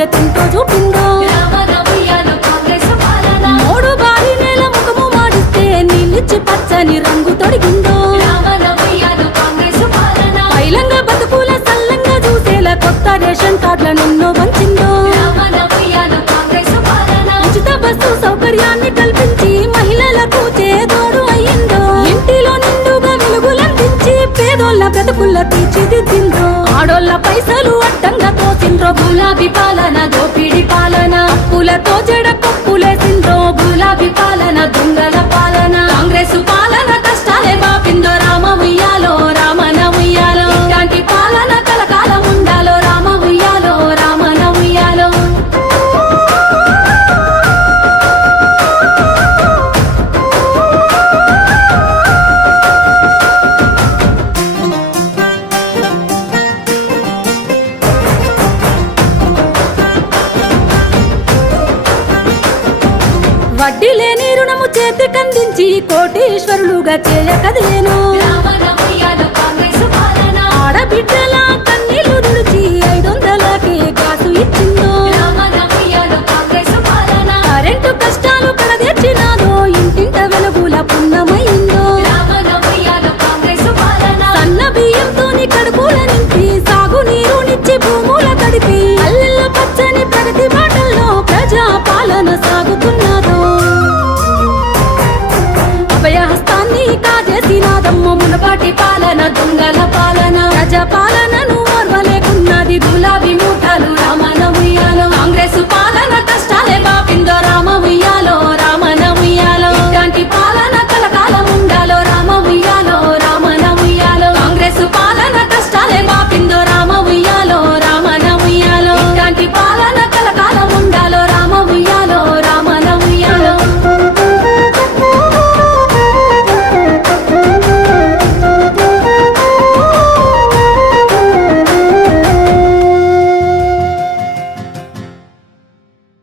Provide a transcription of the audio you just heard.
బాధ్యతెంతో చూపిందో మూడు బారి నేల ముఖము మాడిస్తే నీళ్ళిచ్చి పచ్చని రంగు తొడిగిందో పైలంగా బతుకుల సల్లంగా చూసేలా కొత్త రేషన్ కార్డులను ఎన్నో పంచిందో ఉచిత బస్సు సౌకర్యాన్ని కల్పించి మహిళలకు చేదోడు అయ్యిందో ఇంటిలో నిండుగా వెలుగులందించి పేదోళ్ళ బ్రతుకుల్ల తీర్చిదిద్దిందో ఆడోళ్ళ పైసలు అడ్డంగా తోసిండ్రో గులాబీ పాలన దోపిడి పాలన అప్పులతో జడ కప్పులేసిండ్రో గులాబీ పాలన దొంగల పాలన కాంగ్రెస్ పాలన కష్టాలే బాపిందో రామ ఉయ్యాలో రామన ఉయ్యాలో ఇలాంటి పాలన కలకాలం ఉండాలో రామ ఉయ్యాలో రామన ఉయ్యాలో వడ్డీ లేని రుణము చేతికందించి కోటీశ్వరులుగా చేయకదిలేను ఆడబిడ్డల